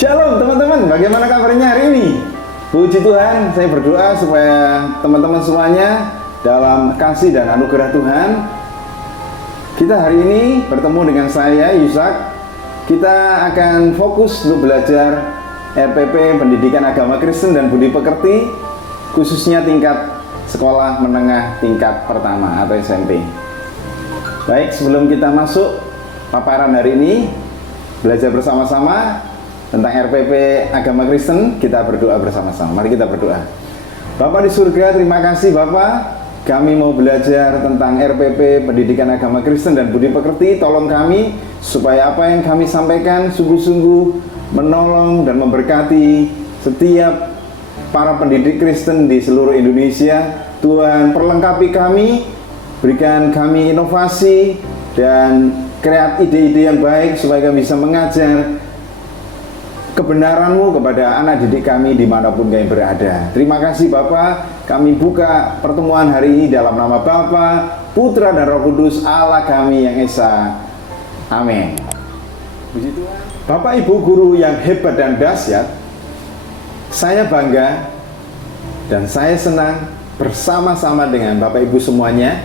Shalom teman-teman, bagaimana kabarnya hari ini? Puji Tuhan, saya berdoa supaya teman-teman semuanya dalam kasih dan anugerah Tuhan. Kita hari ini bertemu dengan saya, Yusak. Kita akan fokus untuk belajar RPP, Pendidikan Agama Kristen dan Budi Pekerti, khususnya tingkat sekolah menengah tingkat pertama atau SMP. Baik, sebelum kita masuk paparan hari ini, belajar bersama-sama tentang RPP Agama Kristen, kita berdoa bersama-sama. Mari kita berdoa. Bapa di surga, terima kasih Bapa. Kami mau belajar tentang RPP Pendidikan Agama Kristen dan Budi Pekerti. Tolong kami supaya apa yang kami sampaikan sungguh-sungguh menolong dan memberkati setiap para pendidik Kristen di seluruh Indonesia. Tuhan, perlengkapi kami, berikan kami inovasi dan kreat ide-ide yang baik supaya kami bisa mengajar kebenaran-Mu kepada anak didik kami dimanapun kami berada. Terima kasih Bapa. Kami buka pertemuan hari ini dalam nama Bapa, Putra dan Roh Kudus, Allah kami yang Esa. Amin. Puji Tuhan. Bapak Ibu guru yang hebat dan dahsyat, saya bangga dan saya senang bersama-sama dengan Bapak Ibu semuanya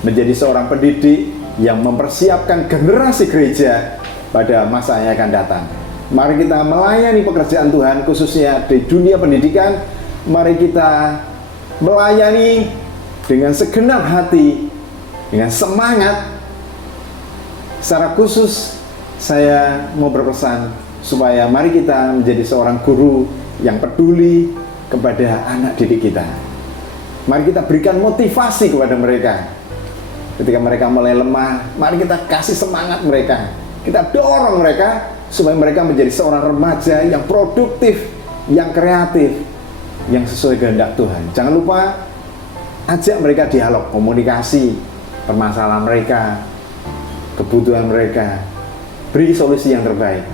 menjadi seorang pendidik yang mempersiapkan generasi gereja pada masa yang akan datang. Mari kita melayani pekerjaan Tuhan, khususnya di dunia pendidikan. Mari kita melayani dengan segenap hati, dengan semangat. Secara khusus, saya mau berpesan supaya mari kita menjadi seorang guru yang peduli kepada anak didik kita. Mari kita berikan motivasi kepada mereka. Ketika mereka mulai lemah, mari kita kasih semangat mereka. Kita dorong mereka supaya mereka menjadi seorang remaja yang produktif, yang kreatif, yang sesuai kehendak Tuhan. Jangan lupa ajak mereka dialog, komunikasi permasalahan mereka, kebutuhan mereka, beri solusi yang terbaik.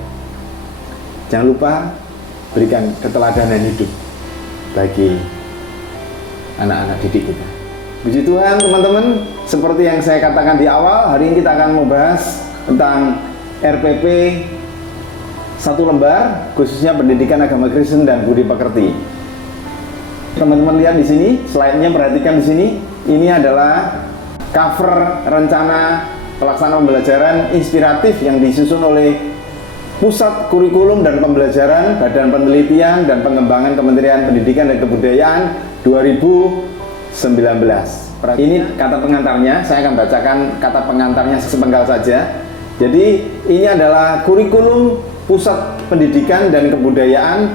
Jangan lupa berikan keteladanan hidup bagi anak-anak didik kita. Puji Tuhan teman-teman, seperti yang saya katakan di awal, hari ini kita akan membahas tentang RPP satu lembar, khususnya Pendidikan Agama Kristen dan Budi Pekerti. Teman-teman lihat di sini, slide-nya perhatikan di sini. Ini adalah cover rencana pelaksanaan pembelajaran inspiratif yang disusun oleh Pusat Kurikulum dan Pembelajaran Badan Penelitian dan Pengembangan Kementerian Pendidikan dan Kebudayaan 2019. Ini kata pengantarnya, saya akan bacakan kata pengantarnya sepenggal saja. Jadi ini adalah kurikulum Pusat Pendidikan dan Kebudayaan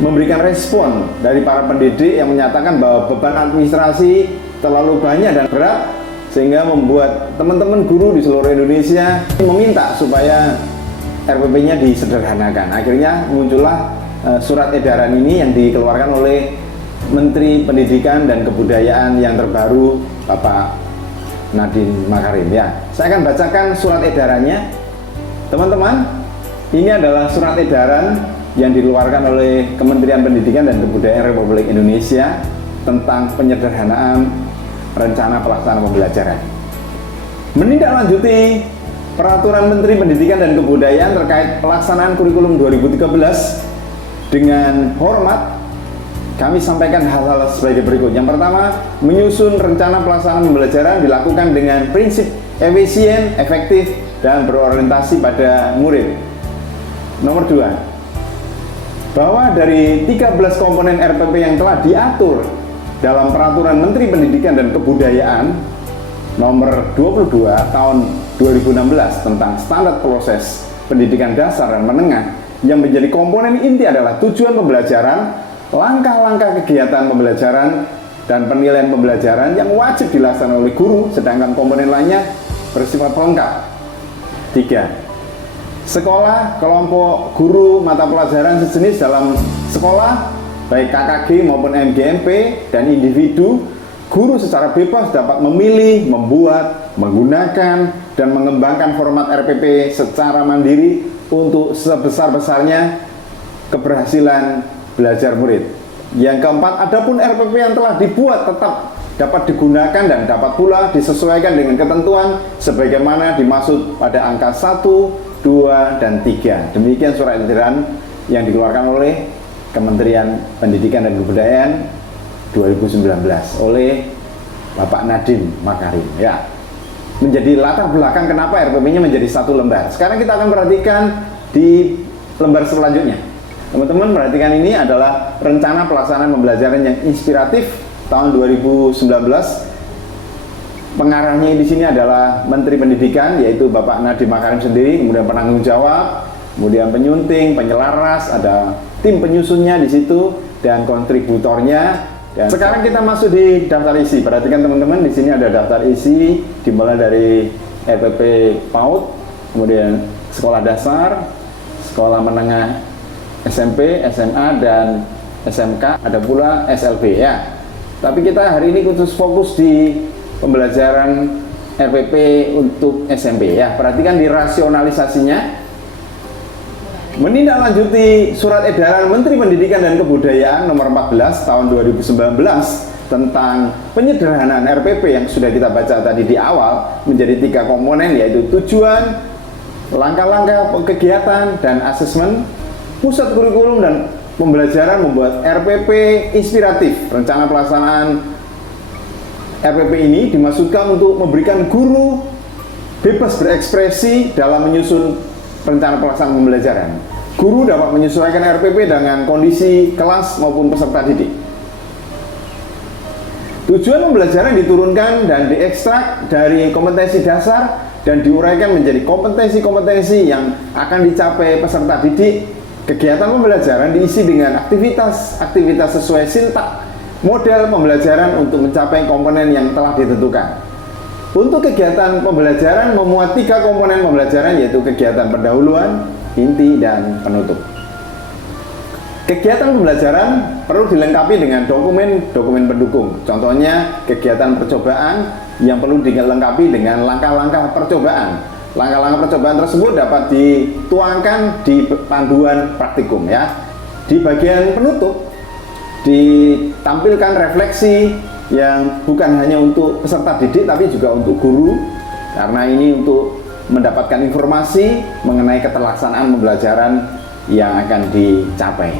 memberikan respon dari para pendidik yang menyatakan bahwa beban administrasi terlalu banyak dan berat, sehingga membuat teman-teman guru di seluruh Indonesia meminta supaya RPP-nya disederhanakan. Akhirnya muncullah surat edaran ini yang dikeluarkan oleh Menteri Pendidikan dan Kebudayaan yang terbaru, Bapak Nadiem Makarim. Ya, saya akan bacakan surat edarannya. Teman-teman, ini adalah surat edaran yang dikeluarkan oleh Kementerian Pendidikan dan Kebudayaan Republik Indonesia tentang penyederhanaan rencana pelaksanaan pembelajaran. Menindaklanjuti Peraturan Menteri Pendidikan dan Kebudayaan terkait pelaksanaan kurikulum 2013 dengan hormat, kami sampaikan hal-hal sebagai berikut. Yang pertama, menyusun rencana pelaksanaan pembelajaran dilakukan dengan prinsip efisien, efektif, dan berorientasi pada murid. Nomor 2, bahwa dari 13 komponen RPP yang telah diatur dalam Peraturan Menteri Pendidikan dan Kebudayaan nomor 22 tahun 2016 tentang standar proses pendidikan dasar dan menengah, yang menjadi komponen inti adalah tujuan pembelajaran, langkah-langkah kegiatan pembelajaran, dan penilaian pembelajaran yang wajib dilaksanakan oleh guru, sedangkan komponen lainnya bersifat pelengkap. 3. Sekolah, kelompok guru, mata pelajaran sejenis dalam sekolah, baik KKG maupun MGMP, dan individu, guru secara bebas dapat memilih, membuat, menggunakan, dan mengembangkan format RPP secara mandiri untuk sebesar-besarnya keberhasilan belajar murid. Yang keempat, adapun RPP yang telah dibuat tetap dapat digunakan dan dapat pula disesuaikan dengan ketentuan sebagaimana dimaksud pada angka 1, 2, dan 3. Demikian surat edaran yang dikeluarkan oleh Kementerian Pendidikan dan Kebudayaan 2019 oleh Bapak Nadiem Makarim ya. Menjadi latar belakang kenapa RPP-nya menjadi satu lembar. Sekarang kita akan perhatikan di lembar selanjutnya. Teman-teman perhatikan, ini adalah rencana pelaksanaan pembelajaran yang inspiratif tahun 2019. Pengarahnya di sini adalah Menteri Pendidikan, yaitu Bapak Nadiem Makarim sendiri, kemudian penanggung jawab, kemudian penyunting, penyelaras, ada tim penyusunnya di situ dan kontributornya. Dan sekarang kita masuk di daftar isi. Perhatikan teman-teman, di sini ada daftar isi dimulai dari RPP PAUD, kemudian sekolah dasar, sekolah menengah SMP, SMA, dan SMK, ada pula SLB ya. Tapi kita hari ini khusus fokus di pembelajaran RPP untuk SMP ya. Perhatikan di rasionalisasinya. Menindaklanjuti surat edaran Menteri Pendidikan dan Kebudayaan nomor 14 tahun 2019 tentang penyederhanaan RPP yang sudah kita baca tadi di awal menjadi 3 komponen, yaitu tujuan, langkah-langkah kegiatan, dan asesmen. Pusat kurikulum dan pembelajaran membuat RPP inspiratif. Rencana pelaksanaan RPP ini dimaksudkan untuk memberikan guru bebas berekspresi dalam menyusun rencana pelaksanaan pembelajaran. Guru dapat menyesuaikan RPP dengan kondisi kelas maupun peserta didik. Tujuan pembelajaran diturunkan dan diekstrak dari kompetensi dasar dan diuraikan menjadi kompetensi-kompetensi yang akan dicapai peserta didik. Kegiatan pembelajaran diisi dengan aktivitas sesuai sintak model pembelajaran untuk mencapai komponen yang telah ditentukan. Untuk kegiatan pembelajaran memuat 3 komponen pembelajaran, yaitu kegiatan pendahuluan, inti, dan penutup. Kegiatan pembelajaran perlu dilengkapi dengan dokumen pendukung. Contohnya kegiatan percobaan yang perlu dilengkapi dengan langkah-langkah percobaan. Langkah-langkah percobaan tersebut dapat dituangkan di panduan praktikum ya. Di bagian penutup ditampilkan refleksi yang bukan hanya untuk peserta didik tapi juga untuk guru, karena ini untuk mendapatkan informasi mengenai keterlaksanaan pembelajaran yang akan dicapai.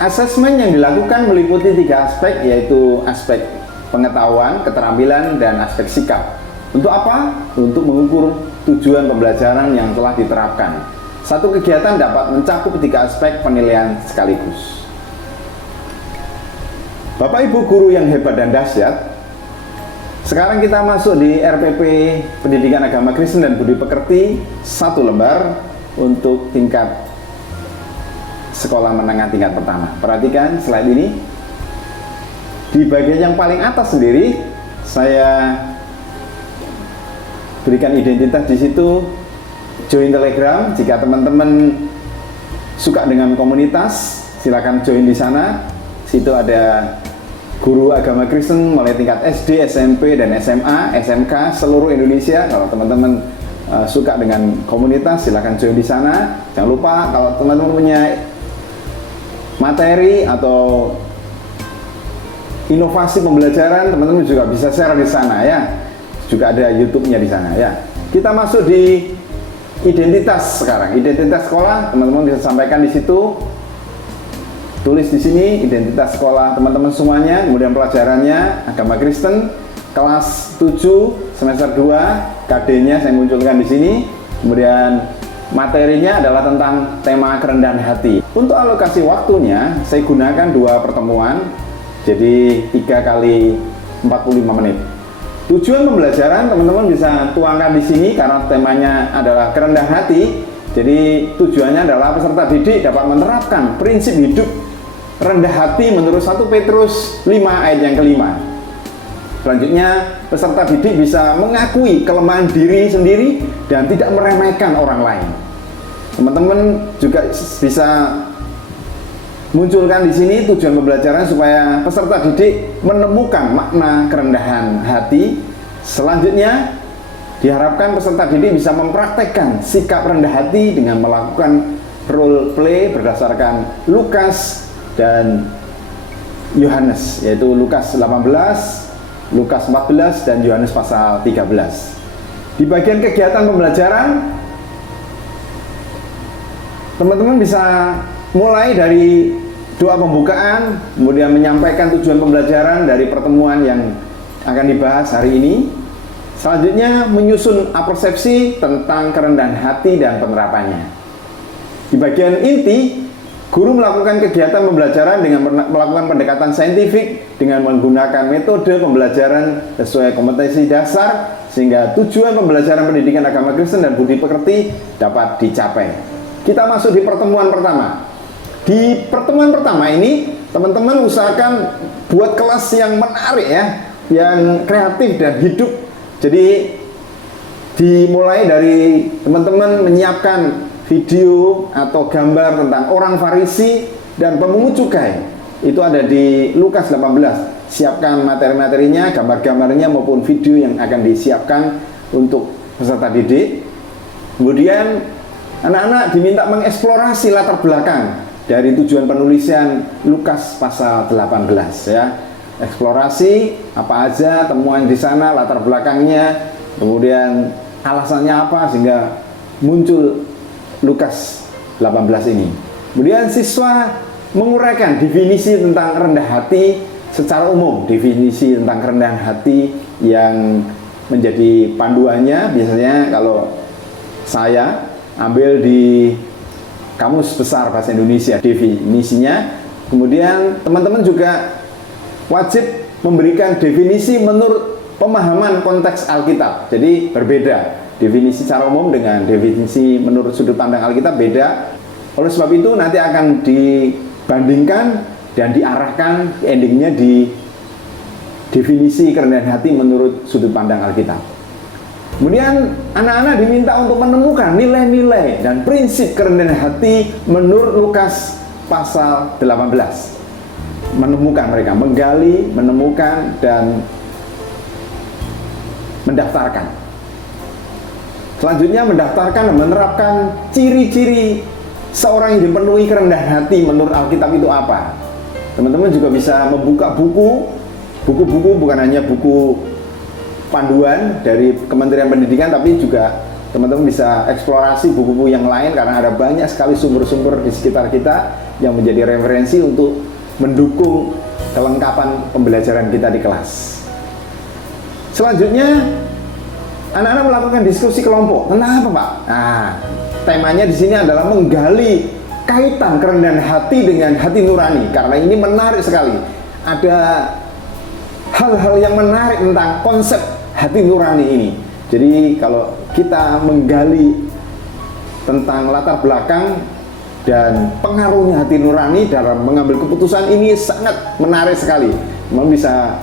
Asesmen yang dilakukan meliputi 3 aspek, yaitu aspek pengetahuan, keterampilan, dan aspek sikap. Untuk apa? Untuk mengukur tujuan pembelajaran yang telah diterapkan. Satu kegiatan dapat mencakup 3 aspek penilaian sekaligus. Bapak Ibu guru yang hebat dan dahsyat, sekarang kita masuk di RPP Pendidikan Agama Kristen dan Budi Pekerti 1 lembar untuk tingkat sekolah menengah tingkat pertama. Perhatikan slide ini. Di bagian yang paling atas sendiri saya berikan identitas di situ, join Telegram. Jika teman-teman suka dengan komunitas, silakan join di sana. Situ ada guru agama Kristen mulai tingkat SD, SMP, dan SMA, SMK seluruh Indonesia. Kalau teman-teman suka dengan komunitas, silakan join di sana. Jangan lupa kalau teman-teman punya materi atau inovasi pembelajaran, teman-teman juga bisa share di sana ya. Juga ada YouTube-nya di sana ya. Kita masuk di identitas sekarang. Identitas sekolah, teman-teman bisa sampaikan di situ. Tulis di sini identitas sekolah teman-teman semuanya, kemudian pelajarannya agama Kristen, kelas 7 semester 2, KD-nya saya munculkan di sini. Kemudian materinya adalah tentang tema kerendahan hati. Untuk alokasi waktunya saya gunakan 2 pertemuan, jadi 3 kali 45 menit. Tujuan pembelajaran teman-teman bisa tuangkan di sini karena temanya adalah kerendahan hati. Jadi tujuannya adalah peserta didik dapat menerapkan prinsip hidup rendah hati menurut 1 Petrus 5 ayat yang kelima. Selanjutnya, peserta didik bisa mengakui kelemahan diri sendiri dan tidak meremehkan orang lain. Teman-teman juga bisa munculkan di sini tujuan pembelajaran supaya peserta didik menemukan makna kerendahan hati. Selanjutnya, diharapkan peserta didik bisa mempraktekkan sikap rendah hati dengan melakukan role play berdasarkan Lukas dan Yohanes, yaitu Lukas 18, Lukas 14, dan Yohanes pasal 13. Di bagian kegiatan pembelajaran teman-teman bisa mulai dari doa pembukaan, kemudian menyampaikan tujuan pembelajaran dari pertemuan yang akan dibahas hari ini. Selanjutnya menyusun apersepsi tentang kerendahan hati dan penerapannya. Di bagian inti, guru melakukan kegiatan pembelajaran dengan melakukan pendekatan saintifik dengan menggunakan metode pembelajaran sesuai kompetensi dasar sehingga tujuan pembelajaran pendidikan agama Kristen dan budi pekerti dapat dicapai. Kita masuk di pertemuan pertama. Di pertemuan pertama ini, teman-teman usahakan buat kelas yang menarik ya, yang kreatif dan hidup. Jadi dimulai dari teman-teman menyiapkan video atau gambar tentang orang Farisi dan pemungut cukai. Itu ada di Lukas 18. Siapkan materi-materinya, gambar-gambarnya maupun video yang akan disiapkan untuk peserta didik. Kemudian anak-anak diminta mengeksplorasi latar belakang dari tujuan penulisan Lukas pasal 18 ya. Eksplorasi apa aja temuan di sana, latar belakangnya, kemudian alasannya apa sehingga muncul Lukas 18 ini. Kemudian siswa menguraikan definisi tentang rendah hati secara umum. Definisi tentang kerendahan hati yang menjadi panduannya biasanya kalau saya ambil di Kamus Besar Bahasa Indonesia definisinya. Kemudian teman-teman juga wajib memberikan definisi menurut pemahaman konteks Alkitab. Jadi berbeda. Definisi secara umum dengan definisi menurut sudut pandang Alkitab beda. Oleh sebab itu nanti akan dibandingkan dan diarahkan endingnya di definisi kerendahan hati menurut sudut pandang Alkitab. Kemudian anak-anak diminta untuk menemukan nilai-nilai dan prinsip kerendahan hati menurut Lukas pasal 18. Menemukan mereka, menggali, menemukan dan mendaftarkan. Selanjutnya mendaftarkan dan menerapkan ciri-ciri seorang yang dipenuhi kerendahan hati menurut Alkitab itu apa. Teman-teman juga bisa membuka buku-buku bukan hanya buku panduan dari Kementerian Pendidikan, tapi juga teman-teman bisa eksplorasi buku-buku yang lain karena ada banyak sekali sumber-sumber di sekitar kita yang menjadi referensi untuk mendukung kelengkapan pembelajaran kita di kelas. Selanjutnya anak-anak melakukan diskusi kelompok. Tentang apa, Pak? Nah, temanya di sini adalah menggali kaitan kerendahan hati dengan hati nurani. Karena ini menarik sekali. Ada hal-hal yang menarik tentang konsep hati nurani ini. Jadi kalau kita menggali tentang latar belakang dan pengaruhnya hati nurani dalam mengambil keputusan, ini sangat menarik sekali. Memang bisa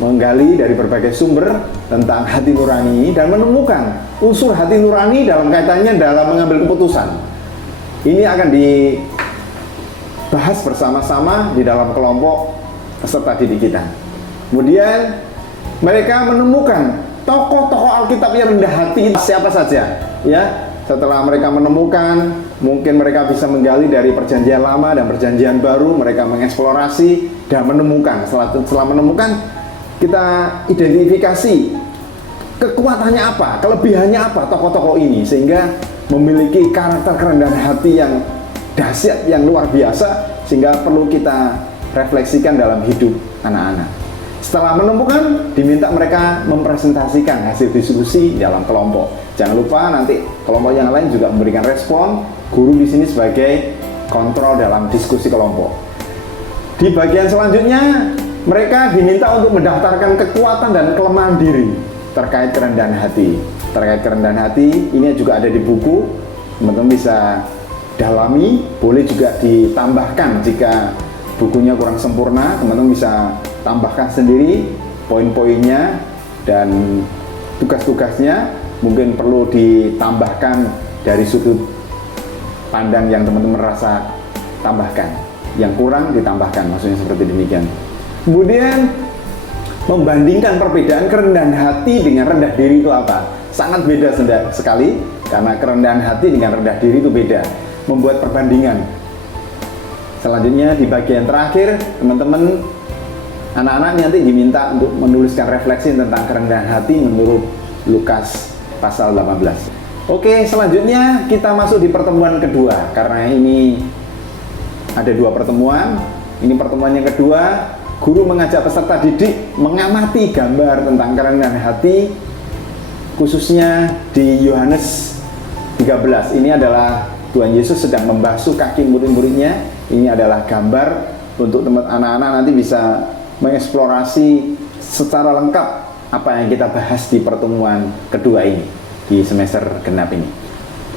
menggali dari berbagai sumber tentang hati nurani dan menemukan unsur hati nurani dalam kaitannya dalam mengambil keputusan. Ini akan dibahas bersama-sama di dalam kelompok peserta didik kita. Kemudian mereka menemukan tokoh-tokoh Alkitab yang rendah hati siapa saja ya. Setelah mereka menemukan, mungkin mereka bisa menggali dari Perjanjian Lama dan Perjanjian Baru. Mereka mengeksplorasi dan menemukan. Setelah menemukan, kita identifikasi kekuatannya apa, kelebihannya apa tokoh-tokoh ini, sehingga memiliki karakter kerendahan hati yang dahsyat, yang luar biasa, sehingga perlu kita refleksikan dalam hidup anak-anak. Setelah menemukan, diminta mereka mempresentasikan hasil diskusi dalam kelompok. Jangan lupa nanti kelompok yang lain juga memberikan respon. Guru di sini sebagai kontrol dalam diskusi kelompok. Di bagian selanjutnya, mereka diminta untuk mendaftarkan kekuatan dan kelemahan diri terkait kerendahan hati. Terkait kerendahan hati, ini juga ada di buku. Teman-teman bisa dalami, boleh juga ditambahkan jika bukunya kurang sempurna. Teman-teman bisa tambahkan sendiri poin-poinnya dan tugas-tugasnya. Mungkin perlu ditambahkan dari sudut pandang yang teman-teman rasa tambahkan. Yang kurang ditambahkan, maksudnya seperti demikian. Kemudian membandingkan perbedaan kerendahan hati dengan rendah diri itu apa? Sangat beda sekali, karena kerendahan hati dengan rendah diri itu beda. Membuat perbandingan. Selanjutnya di bagian terakhir, teman-teman anak-anak nanti diminta untuk menuliskan refleksi tentang kerendahan hati menurut Lukas pasal 18. Oke, selanjutnya kita masuk di pertemuan kedua. Karena ini ada 2 pertemuan. Ini pertemuan yang kedua. Guru mengajak peserta didik mengamati gambar tentang kerendahan hati, khususnya di Yohanes 13. Ini adalah Tuhan Yesus sedang membasuh kaki murid-muridnya. Ini adalah gambar untuk teman anak-anak nanti bisa mengeksplorasi secara lengkap apa yang kita bahas di pertemuan kedua ini, di semester genap ini.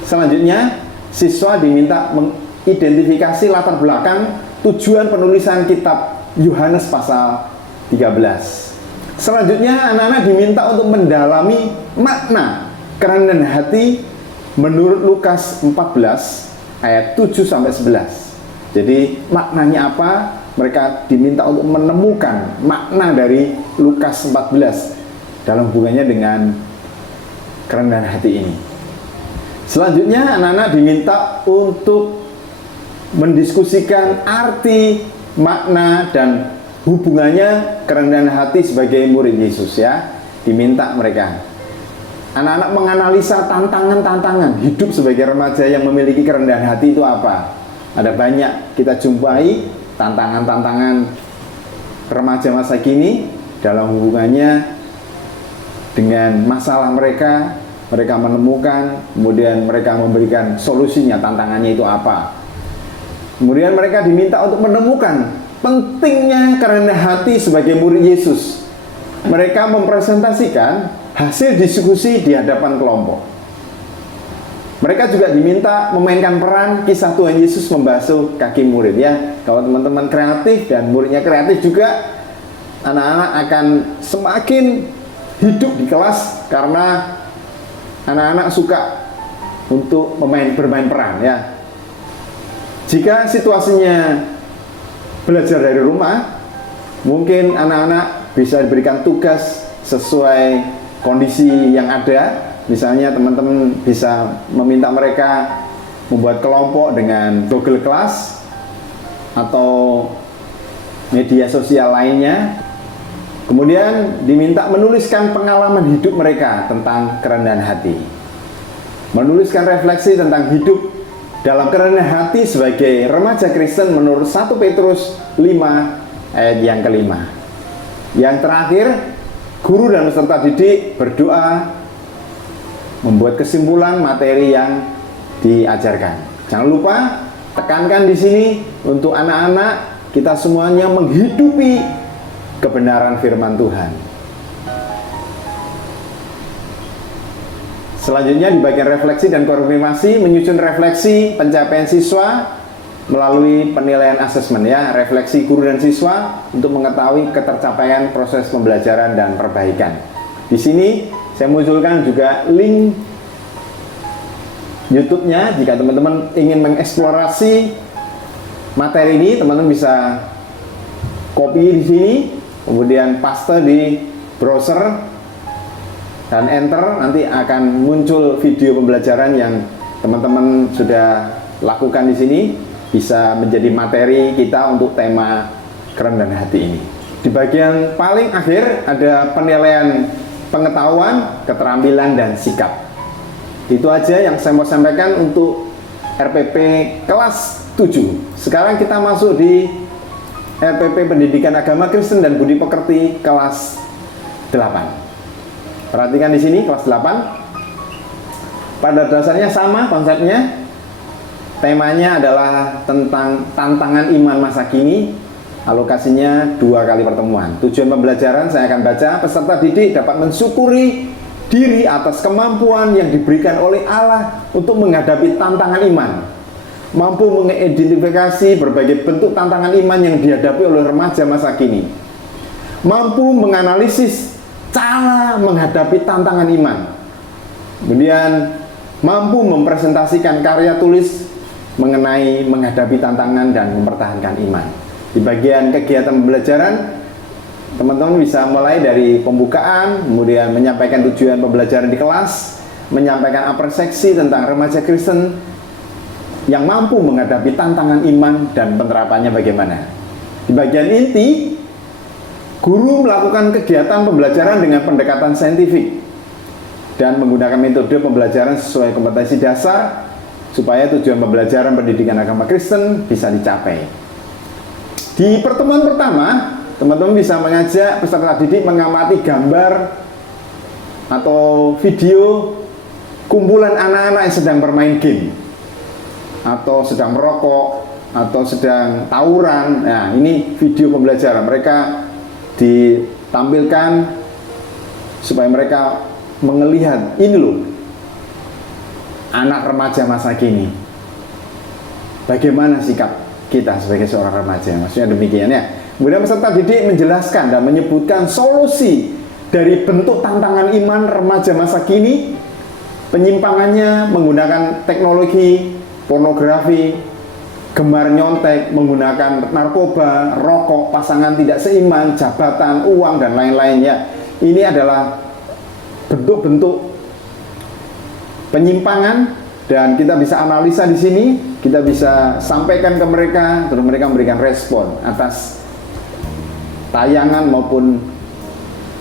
Selanjutnya, siswa diminta mengidentifikasi latar belakang tujuan penulisan kitab Yohanes pasal 13. Selanjutnya, anak-anak diminta untuk mendalami makna kerendahan hati menurut Lukas 14 ayat 7-11. Jadi maknanya apa? Mereka diminta untuk menemukan makna dari Lukas 14 dalam hubungannya dengan kerendahan hati ini. Selanjutnya anak-anak diminta untuk mendiskusikan arti, makna, dan hubungannya kerendahan hati sebagai murid Yesus ya. Diminta mereka. Anak-anak menganalisa tantangan-tantangan hidup sebagai remaja yang memiliki kerendahan hati itu apa. Ada banyak kita jumpai tantangan-tantangan remaja masa kini dalam hubungannya dengan masalah mereka. Mereka menemukan, kemudian mereka memberikan solusinya, tantangannya itu apa. Kemudian mereka diminta untuk menemukan pentingnya kerendahan hati sebagai murid Yesus. Mereka mempresentasikan hasil diskusi di hadapan kelompok. Mereka juga diminta memainkan peran kisah Tuhan Yesus membasuh kaki murid ya. Kalau teman-teman kreatif dan muridnya kreatif juga, anak-anak akan semakin hidup di kelas karena anak-anak suka untuk bermain peran ya. Jika situasinya belajar dari rumah, mungkin anak-anak bisa diberikan tugas sesuai kondisi yang ada. Misalnya teman-teman bisa meminta mereka membuat kelompok dengan Google Class atau media sosial lainnya. Kemudian diminta menuliskan pengalaman hidup mereka tentang kerendahan hati. Menuliskan refleksi tentang hidup dalam kerendahan hati sebagai remaja Kristen menurut 1 Petrus 5 ayat yang kelima. Yang terakhir, guru dan peserta didik berdoa membuat kesimpulan materi yang diajarkan. Jangan lupa tekankan di sini untuk anak-anak kita semuanya menghidupi kebenaran firman Tuhan. Selanjutnya di bagian refleksi dan konfirmasi, menyusun refleksi pencapaian siswa melalui penilaian asesmen ya, refleksi guru dan siswa untuk mengetahui ketercapaian proses pembelajaran dan perbaikan. Di sini saya munculkan juga link YouTube-nya. Jika teman-teman ingin mengeksplorasi materi ini, teman-teman bisa copy di sini, kemudian paste di browser dan enter, nanti akan muncul video pembelajaran yang teman-teman sudah lakukan di sini, bisa menjadi materi kita untuk tema kerendahan hati ini. Di bagian paling akhir ada penilaian pengetahuan, keterampilan, dan sikap. Itu aja yang saya mau sampaikan untuk RPP kelas 7. Sekarang kita masuk di RPP Pendidikan Agama Kristen dan Budi Pekerti kelas 8. Perhatikan di sini kelas 8. Pada dasarnya sama konsepnya. Temanya adalah tentang tantangan iman masa kini. Alokasinya 2 kali pertemuan. Tujuan pembelajaran saya akan baca. Peserta didik dapat mensyukuri diri atas kemampuan yang diberikan oleh Allah untuk menghadapi tantangan iman. Mampu mengidentifikasi berbagai bentuk tantangan iman yang dihadapi oleh remaja masa kini. Mampu menganalisis cara menghadapi tantangan iman. Kemudian mampu mempresentasikan karya tulis mengenai menghadapi tantangan dan mempertahankan iman. Di bagian kegiatan pembelajaran, teman-teman bisa mulai dari pembukaan, kemudian menyampaikan tujuan pembelajaran di kelas, menyampaikan apresiasi tentang remaja Kristen yang mampu menghadapi tantangan iman dan penerapannya bagaimana. Di bagian inti, guru melakukan kegiatan pembelajaran dengan pendekatan saintifik. dan menggunakan metode pembelajaran sesuai kompetensi dasar supaya tujuan pembelajaran pendidikan agama Kristen bisa dicapai. Di pertemuan pertama, teman-teman bisa mengajak peserta didik mengamati gambar atau video kumpulan anak-anak yang sedang bermain game atau sedang merokok atau sedang tawuran. Nah, ini video pembelajaran. Mereka ditampilkan supaya mereka melihat, ini loh anak remaja masa kini, bagaimana sikap kita sebagai seorang remaja. Maksudnya demikian ya. Kemudian peserta didik menjelaskan dan menyebutkan solusi dari bentuk tantangan iman remaja masa kini, penyimpangannya menggunakan teknologi, pornografi, gemar nyontek, menggunakan narkoba, rokok, pasangan tidak seiman, jabatan, uang, dan lain-lainnya. Ini adalah bentuk-bentuk penyimpangan, dan kita bisa analisa di sini, kita bisa sampaikan ke mereka, terus mereka memberikan respon atas tayangan maupun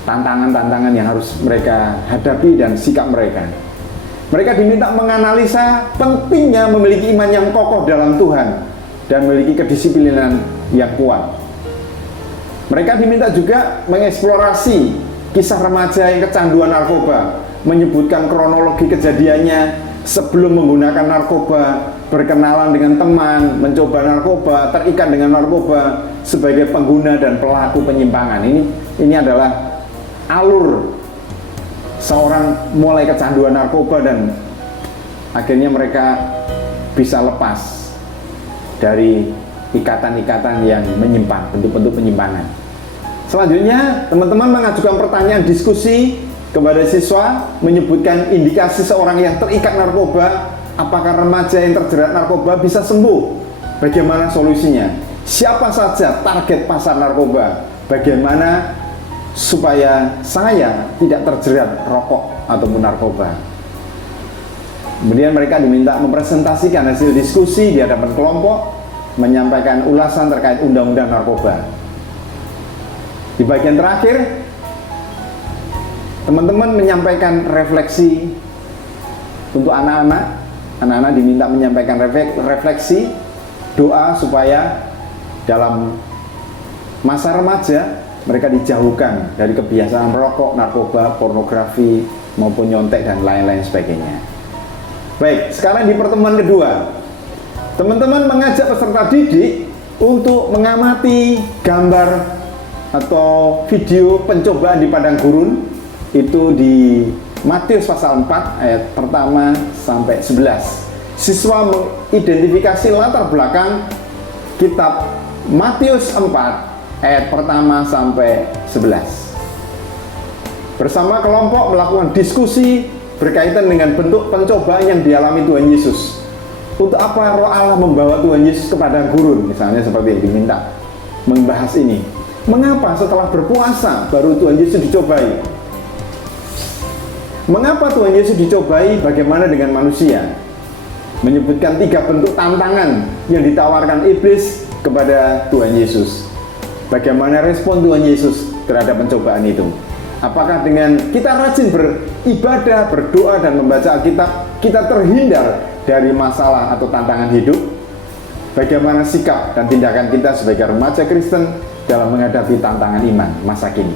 tantangan-tantangan yang harus mereka hadapi dan sikap mereka. Mereka diminta menganalisa pentingnya memiliki iman yang kokoh dalam Tuhan dan memiliki kedisiplinan yang kuat. Mereka diminta juga mengeksplorasi kisah remaja yang kecanduan narkoba, menyebutkan kronologi kejadiannya sebelum menggunakan narkoba, berkenalan dengan teman, mencoba narkoba, terikat dengan narkoba sebagai pengguna dan pelaku penyimpangan. Ini adalah alur seorang mulai kecanduan narkoba dan akhirnya mereka bisa lepas dari ikatan-ikatan yang menyimpang, bentuk-bentuk penyimpangan. Selanjutnya, teman-teman mengajukan pertanyaan diskusi kepada siswa, menyebutkan indikasi seorang yang terikat narkoba. Apakah remaja yang terjerat narkoba bisa sembuh? Bagaimana solusinya? Siapa saja target pasar narkoba? Bagaimana supaya saya tidak terjerat rokok ataupun narkoba? Kemudian mereka diminta mempresentasikan hasil diskusi di hadapan kelompok, menyampaikan ulasan terkait undang-undang narkoba. Di bagian terakhir, teman-teman menyampaikan refleksi untuk anak-anak. Anak-anak diminta menyampaikan refleksi, doa supaya dalam masa remaja mereka dijauhkan dari kebiasaan merokok, narkoba, pornografi, maupun nyontek dan lain-lain sebagainya. Baik, sekarang di pertemuan kedua, teman-teman mengajak peserta didik untuk mengamati gambar atau video pencobaan di padang gurun. Itu di Matius pasal 4 ayat pertama sampai 11. Siswa mengidentifikasi latar belakang kitab Matius 4 ayat pertama sampai 11. Bersama kelompok melakukan diskusi berkaitan dengan bentuk pencobaan yang dialami Tuhan Yesus. Untuk apa Roh Allah membawa Tuhan Yesus ke padang gurun, misalnya seperti yang diminta membahas ini. Mengapa setelah berpuasa baru Tuhan Yesus dicobai? Mengapa Tuhan Yesus dicobai? Bagaimana dengan manusia? Menyebutkan 3 bentuk tantangan yang ditawarkan iblis kepada Tuhan Yesus. Bagaimana respon Tuhan Yesus terhadap pencobaan itu? Apakah dengan kita rajin beribadah, berdoa, dan membaca Alkitab, kita terhindar dari masalah atau tantangan hidup? Bagaimana sikap dan tindakan kita sebagai remaja Kristen dalam menghadapi tantangan iman masa kini?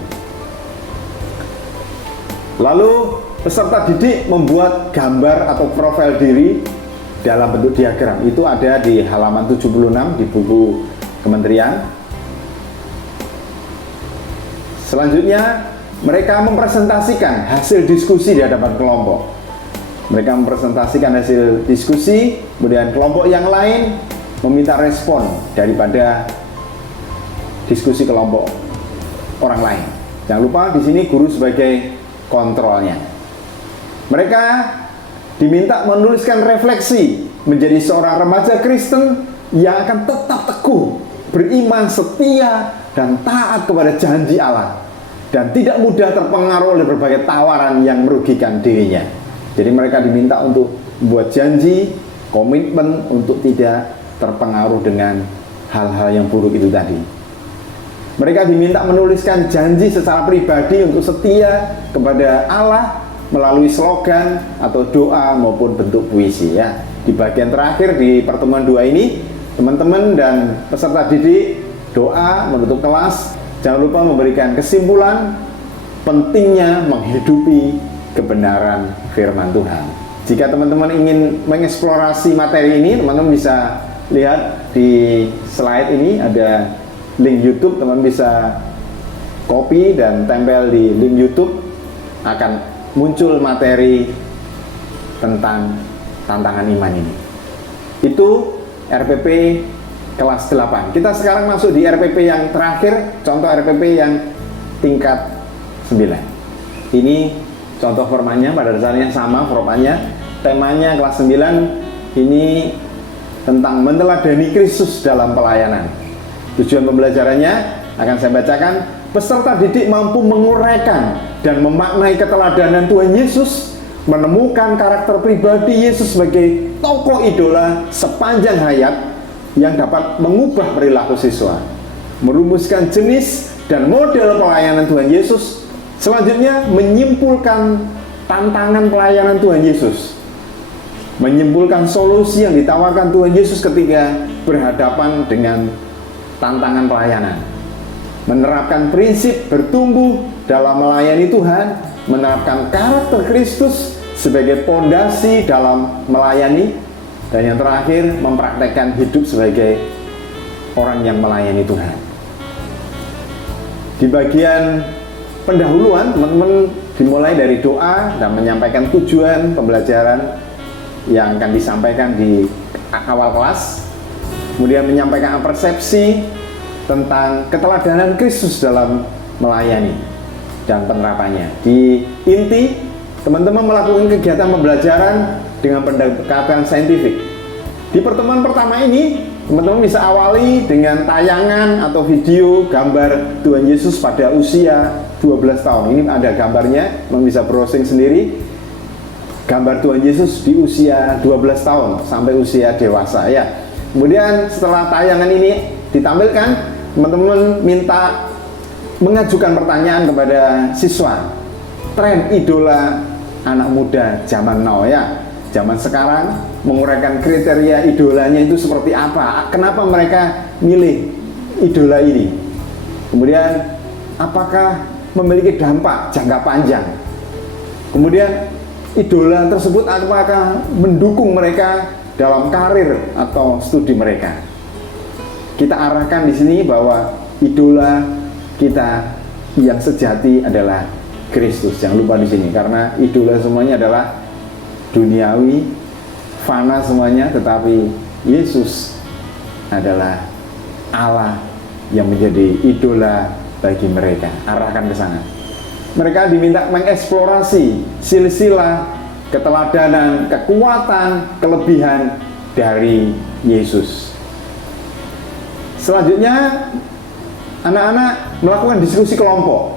Lalu peserta didik membuat gambar atau profil diri dalam bentuk diagram. Itu ada di halaman 76 di buku kementerian. Selanjutnya, mereka mempresentasikan hasil diskusi di hadapan kelompok. Mereka mempresentasikan hasil diskusi, kemudian kelompok yang lain meminta respon daripada diskusi kelompok orang lain. Jangan lupa di sini guru sebagai kontrolnya. Mereka diminta menuliskan refleksi menjadi seorang remaja Kristen yang akan tetap teguh, beriman, setia, dan taat kepada janji Allah, dan tidak mudah terpengaruh oleh berbagai tawaran yang merugikan dirinya. Jadi mereka diminta untuk membuat janji, komitmen untuk tidak terpengaruh dengan hal-hal yang buruk itu tadi. Mereka diminta menuliskan janji secara pribadi untuk setia kepada Allah melalui slogan atau doa maupun bentuk puisi ya. Di bagian terakhir di pertemuan 2 ini, teman-teman dan peserta didik doa menutup kelas. Jangan lupa memberikan kesimpulan pentingnya menghidupi kebenaran firman Tuhan. Jika teman-teman ingin mengeksplorasi materi ini, teman-teman bisa lihat di slide ini ada link YouTube. Teman bisa copy dan tempel di link YouTube, akan muncul materi tentang tantangan iman ini. Itu RPP kelas 8. Kita sekarang masuk di RPP yang terakhir, contoh RPP yang tingkat 9. Ini contoh formatnya, pada dasarnya sama formatnya. Temanya kelas 9 ini tentang meneladani Kristus dalam pelayanan. Tujuan pembelajarannya akan saya bacakan. Peserta didik mampu menguraikan dan memaknai keteladanan Tuhan Yesus, menemukan karakter pribadi Yesus sebagai tokoh idola sepanjang hayat yang dapat mengubah perilaku siswa, merumuskan jenis dan model pelayanan Tuhan Yesus. Selanjutnya menyimpulkan tantangan pelayanan Tuhan Yesus, menyimpulkan solusi yang ditawarkan Tuhan Yesus ketika berhadapan dengan tantangan pelayanan, menerapkan prinsip bertumbuh dalam melayani Tuhan, menerapkan karakter Kristus sebagai pondasi dalam melayani, dan yang terakhir mempraktekkan hidup sebagai orang yang melayani Tuhan. Di bagian pendahuluan, teman-teman dimulai dari doa dan menyampaikan tujuan pembelajaran yang akan disampaikan di awal kelas, kemudian menyampaikan persepsi tentang keteladanan Kristus dalam melayani dan penerapannya. Di inti, teman-teman melakukan kegiatan pembelajaran dengan pendekatan saintifik. Di pertemuan pertama ini, teman-teman bisa awali dengan tayangan atau video gambar Tuhan Yesus pada usia 12 tahun. Ini ada gambarnya, teman bisa browsing sendiri. Gambar Tuhan Yesus di usia 12 tahun sampai usia dewasa ya. Kemudian setelah tayangan ini ditampilkan, teman-teman minta mengajukan pertanyaan kepada siswa. Tren idola anak muda zaman now ya, zaman sekarang, menguraikan kriteria idolanya itu seperti apa, kenapa mereka milih idola ini, kemudian apakah memiliki dampak jangka panjang, kemudian idola tersebut apakah mendukung mereka dalam karir atau studi mereka. Kita arahkan di sini bahwa idola kita yang sejati adalah Kristus. Jangan lupa di sini, karena idola semuanya adalah duniawi, fana semuanya, tetapi Yesus adalah Allah yang menjadi idola bagi mereka. Arahkan ke sana. Mereka diminta mengeksplorasi silsilah keteladanan, kekuatan, kelebihan dari Yesus. Selanjutnya, anak-anak melakukan diskusi kelompok.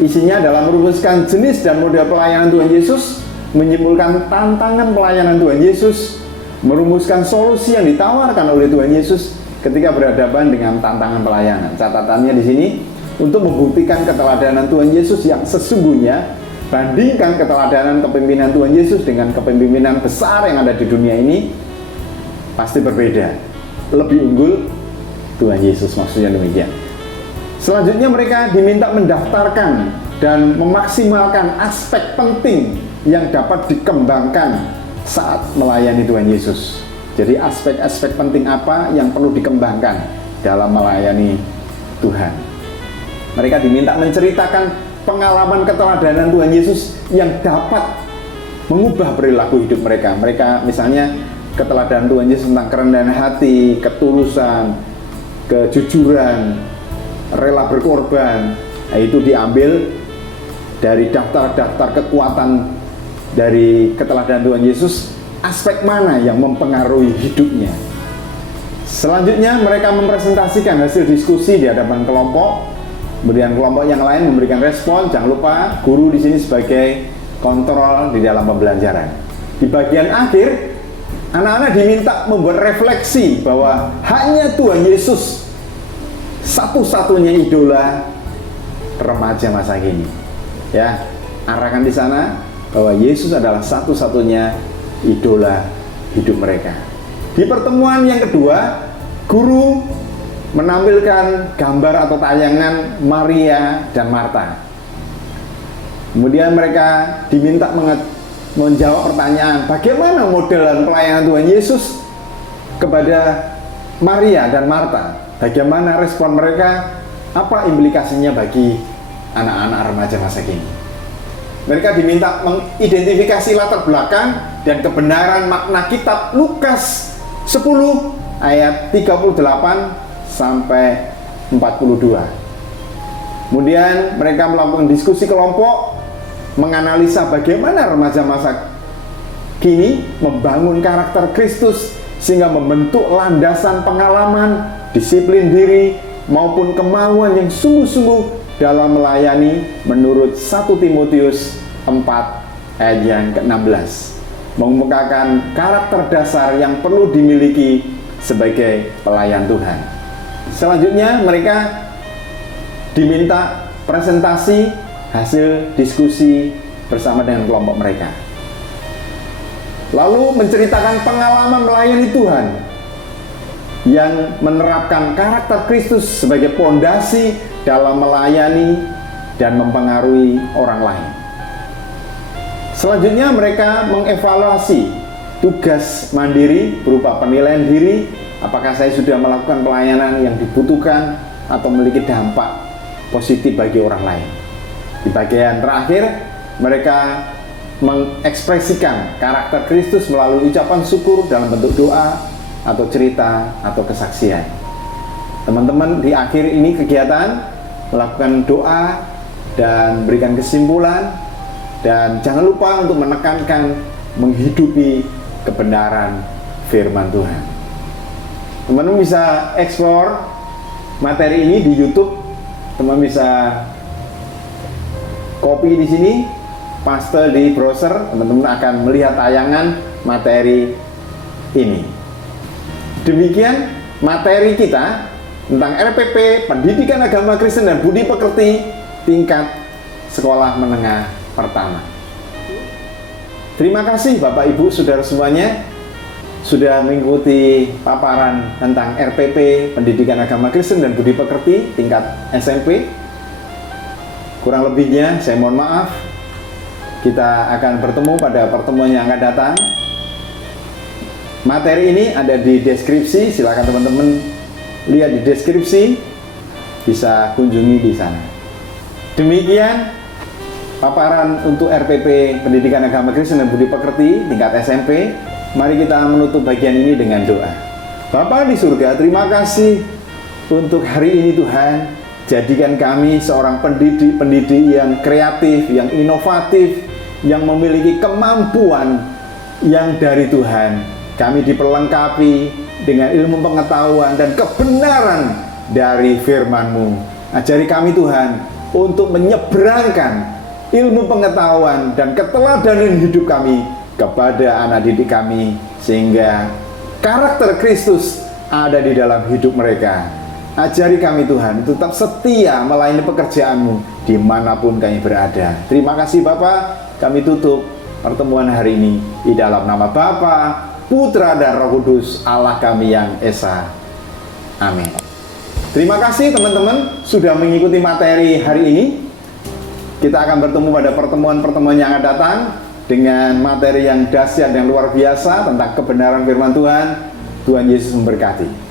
Isinya adalah merumuskan jenis dan model pelayanan Tuhan Yesus, menyimpulkan tantangan pelayanan Tuhan Yesus, merumuskan solusi yang ditawarkan oleh Tuhan Yesus ketika berhadapan dengan tantangan pelayanan. Catatannya di sini, untuk membuktikan keteladanan Tuhan Yesus yang sesungguhnya, bandingkan keteladanan kepemimpinan Tuhan Yesus dengan kepemimpinan besar yang ada di dunia ini, pasti berbeda. Lebih unggul Tuhan Yesus, maksudnya demikian. Selanjutnya mereka diminta mendaftarkan dan memaksimalkan aspek penting yang dapat dikembangkan saat melayani Tuhan Yesus. Jadi aspek-aspek penting apa yang perlu dikembangkan dalam melayani Tuhan. Mereka diminta menceritakan pengalaman keteladanan Tuhan Yesus yang dapat mengubah perilaku hidup mereka. Mereka misalnya keteladanan Tuhan Yesus tentang kerendahan hati, ketulusan, kejujuran, rela berkorban. Nah, itu diambil dari daftar-daftar kekuatan dari keteladanan Tuhan Yesus. Aspek mana yang mempengaruhi hidupnya. Selanjutnya mereka mempresentasikan hasil diskusi di hadapan kelompok. Kemudian kelompok yang lain memberikan respon. Jangan lupa guru di sini sebagai kontrol di dalam pembelajaran. Di bagian akhir, anak-anak diminta membuat refleksi bahwa hanya Tuhan Yesus satu-satunya idola remaja masa kini. Ya, arahkan di sana. bahwa Yesus adalah satu-satunya idola hidup mereka. Di pertemuan yang kedua, guru menampilkan gambar atau tayangan Maria dan Marta. Kemudian mereka diminta menjawab pertanyaan, bagaimana model pelayanan Tuhan Yesus kepada Maria dan Marta? Bagaimana respon mereka? Apa implikasinya bagi anak-anak remaja masa kini? Mereka diminta mengidentifikasi latar belakang dan kebenaran makna kitab Lukas 10 ayat 38 sampai 42. Kemudian mereka melakukan diskusi kelompok, menganalisa bagaimana remaja masa kini membangun karakter Kristus sehingga membentuk landasan pengalaman, disiplin diri maupun kemauan yang sungguh-sungguh dalam melayani menurut 1 Timotius 4 ayat yang ke-16, mengemukakan karakter dasar yang perlu dimiliki sebagai pelayan Tuhan. Selanjutnya mereka diminta presentasi hasil diskusi bersama dengan kelompok mereka, lalu menceritakan pengalaman melayani Tuhan yang menerapkan karakter Kristus sebagai pondasi dalam melayani dan mempengaruhi orang lain. Selanjutnya mereka mengevaluasi tugas mandiri berupa penilaian diri, apakah saya sudah melakukan pelayanan yang dibutuhkan atau memiliki dampak positif bagi orang lain. Di bagian terakhir, mereka mengekspresikan karakter Kristus melalui ucapan syukur dalam bentuk doa atau cerita atau kesaksian. Teman-teman di akhir ini kegiatan melakukan doa dan berikan kesimpulan, dan jangan lupa untuk menekankan menghidupi kebenaran firman Tuhan. Teman-teman bisa explore materi ini di YouTube. Teman bisa copy di sini, paste di browser. Teman-teman akan melihat tayangan materi ini. Demikian materi kita tentang RPP, Pendidikan Agama Kristen dan Budi Pekerti tingkat sekolah menengah pertama. Terima kasih Bapak Ibu Saudara semuanya sudah mengikuti paparan tentang RPP, Pendidikan Agama Kristen dan Budi Pekerti tingkat SMP. Kurang lebihnya saya mohon maaf. Kita akan bertemu pada pertemuan yang akan datang. Materi ini ada di deskripsi, silakan teman-teman lihat di deskripsi, bisa kunjungi di sana. Demikian paparan untuk RPP Pendidikan Agama Kristen dan Budi Pekerti tingkat SMP. Mari kita menutup bagian ini dengan doa. Bapa di surga, terima kasih untuk hari ini Tuhan. Jadikan kami seorang pendidik yang kreatif, yang inovatif, yang memiliki kemampuan yang dari Tuhan. Kami diperlengkapi dengan ilmu pengetahuan dan kebenaran dari firman-Mu. Ajari kami Tuhan untuk menyeberangkan ilmu pengetahuan dan keteladanan hidup kami kepada anak didik kami, sehingga karakter Kristus ada di dalam hidup mereka. Ajari kami Tuhan tetap setia melayani pekerjaan-Mu dimanapun kami berada. Terima kasih Bapa. Kami tutup pertemuan hari ini di dalam nama Bapa, Putra dan Roh Kudus, Allah kami yang Esa. Amin. Terima kasih teman-teman sudah mengikuti materi hari ini. Kita akan bertemu pada pertemuan-pertemuan yang akan datang dengan materi yang dahsyat yang luar biasa tentang kebenaran firman Tuhan. Tuhan Yesus memberkati.